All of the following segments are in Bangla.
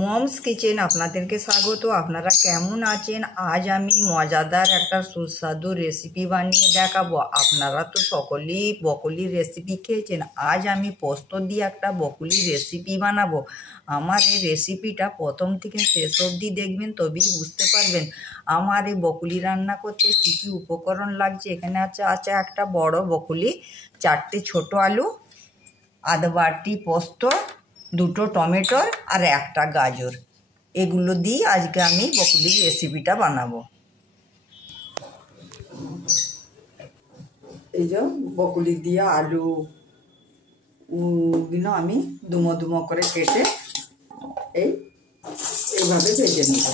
মমস কিচেন আপনাদেরকে স্বাগত। আপনারা কেমন আছেন? আজ আমি মজাদার একটা সুস্বাদু রেসিপি বানিয়ে দেখাবো। আপনারা তো সকলেই বকুলির রেসিপি খেয়েছেন। আজ আমি পোস্ত দিয়ে একটা বকুলির রেসিপি বানাবো। আমার এই রেসিপিটা প্রথম থেকে শেষ অবধি দেখবেন, তবেই বুঝতে পারবেন আমার এই বকুলি রান্না করতে কী কী উপকরণ লাগছে। এখানে আছে একটা বড় বকুলি, 4টে ছোট আলু, আধা বাটি পোস্ত, 2টো টমেটোর আর একটা গাজর। এগুলো দিয়ে আজকে আমি বকুলির রেসিপিটা বানাবো। এই যে বকুলি দিয়ে আলু গুলো আমি দুমো দুমো করে কেটে এইভাবে ভেজে নেব।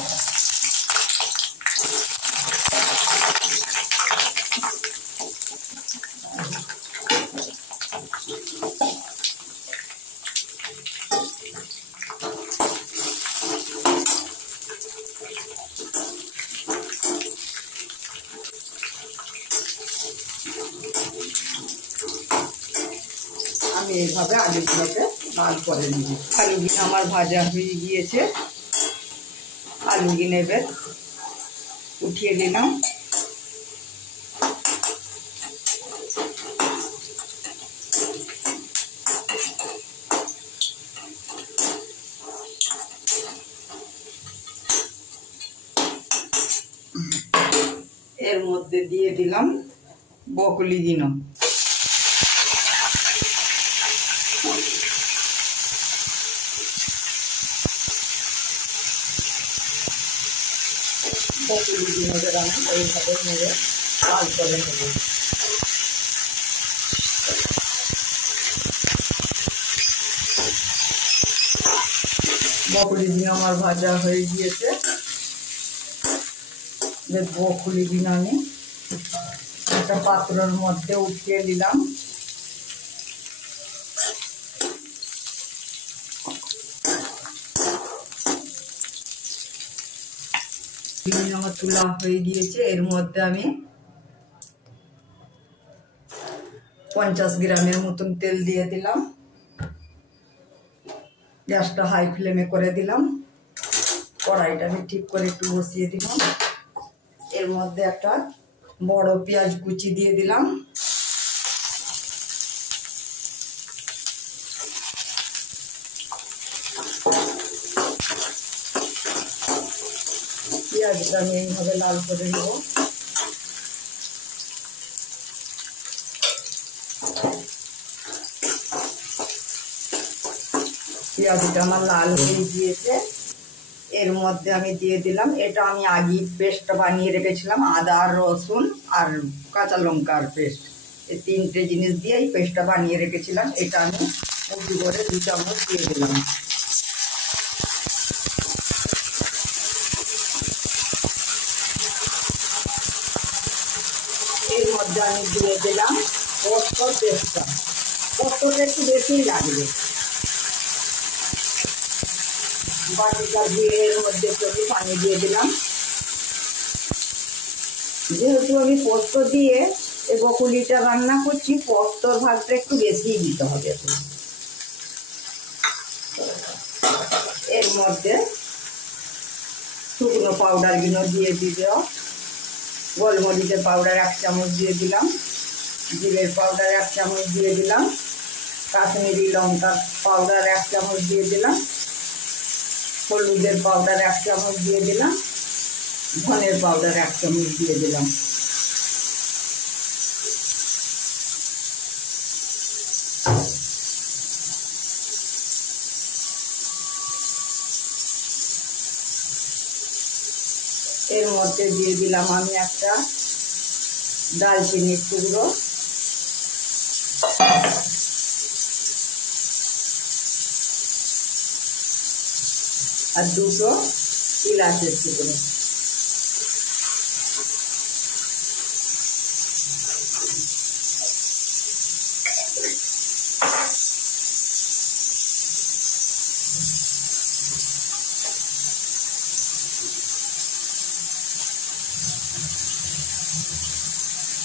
আমি এইভাবে আলুগুলোকে লাল করে নিব। আলুগুলো আমার ভাজা হয়ে গিয়েছে। আলুগুলো এবার উঠিয়ে দিলাম। এর মধ্যে দিয়ে দিলাম বকুলিগুলো। বকুলিগুলোদের আমি এইভাবে মেরে লাল করে নেব। বকুলিগুলো আমার ভাজা হয়ে গিয়েছে। বকুলিগুলো আমি একটা পাত্রের মধ্যে উঠিয়ে দিলাম। আমার তুলা হয়ে গিয়েছে। এর মধ্যে আমি 50 গ্রামের মতন তেল দিয়ে দিলাম। গ্যাসটা হাই ফ্লেমে করে দিলাম। কড়াইটা আমি ঠিক করে একটু বসিয়ে দিলাম। এর মধ্যে একটা বড় পেঁয়াজ কুচি দিয়ে দিলাম। পেঁয়াজটা আমি এইভাবে লাল করে নেব। পেঁয়াজটা আমার লাল হয়ে গিয়েছে। এর মধ্যে আমি দিয়ে দিলাম, এটা আমি আগে পেস্ট বানিয়ে রেখেছিলাম, আদা আর রসুন আর কাঁচা লঙ্কার পেস্ট। এই 3টে জিনিস দিয়ে এই পেস্টটা বানিয়ে রেখেছিলাম। এটা আমি উঁচু করে 2 চামচ দিয়ে দিলাম। এর মধ্যে আমি দিয়ে দিলাম পোস্তর পেস্টটা। পোস্তটা একটু বেশি লাগবে। বাটিটা দিয়ে এর মধ্যে একটু পানি দিয়ে দিলাম। যেহেতু আমি পোস্ত দিয়ে এই বকুলিটা রান্না করছি, পোস্তর ভাগটা একটু বেশি দিতে হবে। এর মধ্যে শুকনো পাউডারগুলো দিয়ে দিও। গোলমরিচের পাউডার 1 চামচ দিয়ে দিলাম। জিরের পাউডার 1 চামচ দিয়ে দিলাম। কাশ্মীরি লঙ্কার পাউডার 1 চামচ দিয়ে দিলাম। হলুদের পাউডার 1 চামচ দিয়ে দিলাম। ধনের পাউডার 1 চামচ দিয়ে দিলাম। এর মধ্যে দিয়ে দিলাম আমি একটা দারচিনির টুকরো, আর 2টো এলাচের টুকরো।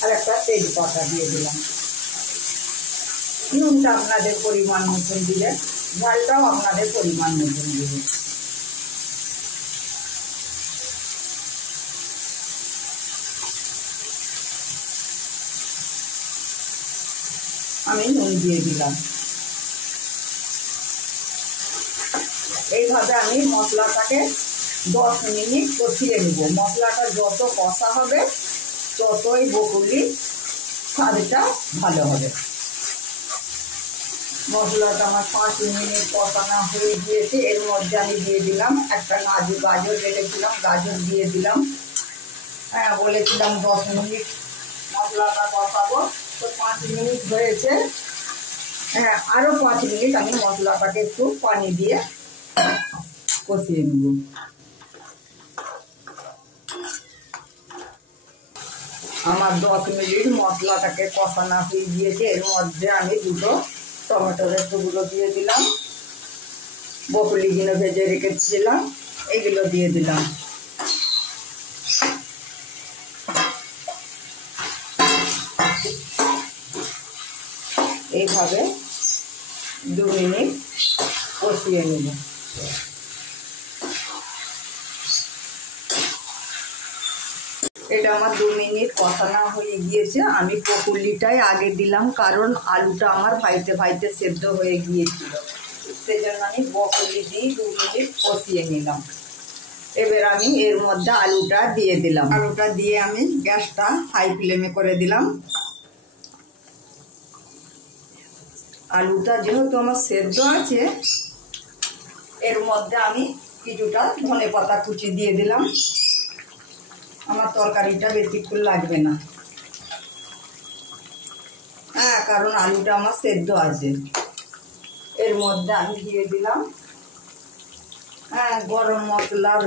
আর একটা তেজপাতা দিয়ে দিলাম। নুনটা আপনাদের পরিমাণ মতন দিলে, ঝালটাও আপনাদের পরিমাণ মতন দিবেন। আমি নুন দিয়ে দিলাম। এইভাবে আমি মশলাটাকে 10 মিনিট কষিয়ে নেব। মশলাটা যত কষা হবে ততই বকুলি স্বাদটা ভালো হবে। মশলাটা আমার 5 মিনিট কষানো হয়ে গিয়েছে। এর মধ্যে আমি দিয়ে দিলাম একটা গাজর রেখেছিলাম, গাজর দিয়ে দিলাম। হ্যাঁ, বলেছিলাম 10 মিনিট মশলাটা কষাবো, তো 5 মিনিট হয়েছে। হ্যাঁ, আরও 5 মিনিট আমি মশলাটাকে একটু পানি দিয়ে কষিয়ে নেব। আমার 10 মিনিট মশলাটাকে কষানো হয়ে গিয়েছে। এর মধ্যে আমি 2টো টমেটোর টুকরো দিয়ে দিলাম, বকুলিগুলো ভেজে রেখেছিলাম এইগুলো দিয়ে দিলাম। এইভাবে 2 মিনিট কষিয়ে নেব। এটা আমার 2 মিনিট কষানো হয়ে গিয়েছে। আমি বকুলিটাই আগে দিলাম, কারণ আলুটা আমার ভাইতে ভাইতে সেদ্ধ হয়ে গিয়েছিল, সেজন্য আমি বকুলি দিয়ে 2 মিনিট কষিয়ে নিলাম। এবার আমি এর মধ্যে আলুটা দিয়ে দিলাম। আলুটা দিয়ে আমি গ্যাসটা হাই ফ্লেমে করে দিলাম। আলুটা যেহেতু আমার সেদ্ধ আছে, এর মধ্যে আমি কিছুটা ধনেপাতা কুচি দিয়ে দিলাম। আমার তরকারিটা বেশিক্ষণ লাগবে না, হ্যাঁ, কারণ আলুটা আমার সেদ্ধ আছে। এর মধ্যে আমি দিয়ে দিলাম গরম মশলার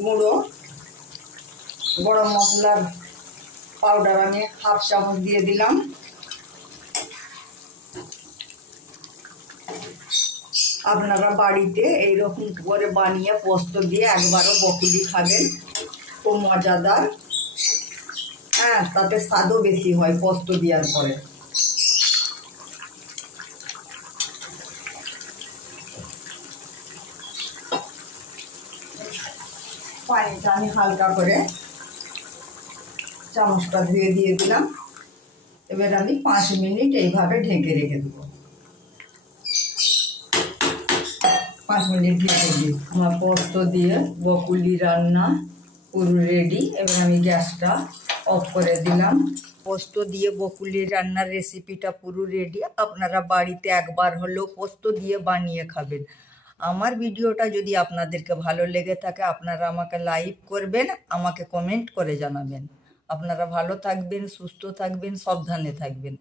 গুঁড়ো, গরম মশলার পাউডার আমি 1/2 চামচ দিয়ে দিলাম। আপনারা বাড়িতে এইরকম করে বানিয়ে পোস্ত দিয়ে একবারও বকুলি খাবেন, খুব মজাদার। হ্যাঁ, তাতে স্বাদও বেশি হয় পোস্ত দেওয়ার পরে। পানিটা আমি হালকা করে চামচটা ধুয়ে দিয়ে দিলাম। এবার আমি 5 মিনিট এইভাবে ঢেকে রেখে দেবো। 5 মিনিট ঢেকে দিই। আমার পোস্ত দিয়ে বকুলি রান্না পুরো রেডি। এবার আমি গ্যাসটা অফ করে দিলাম। পোস্ত দিয়ে বকুলি রান্নার রেসিপিটা পুরো রেডি। আপনারা বাড়িতে একবার হলেও পোস্ত দিয়ে বানিয়ে খাবেন। আমার ভিডিওটা যদি আপনাদেরকে ভালো লেগে থাকে, আপনারা আমাকে লাইক করবেন, আমাকে কমেন্ট করে জানাবেন। আপনারা ভালো থাকবেন, সুস্থ থাকবেন, সাবধানে থাকবেন।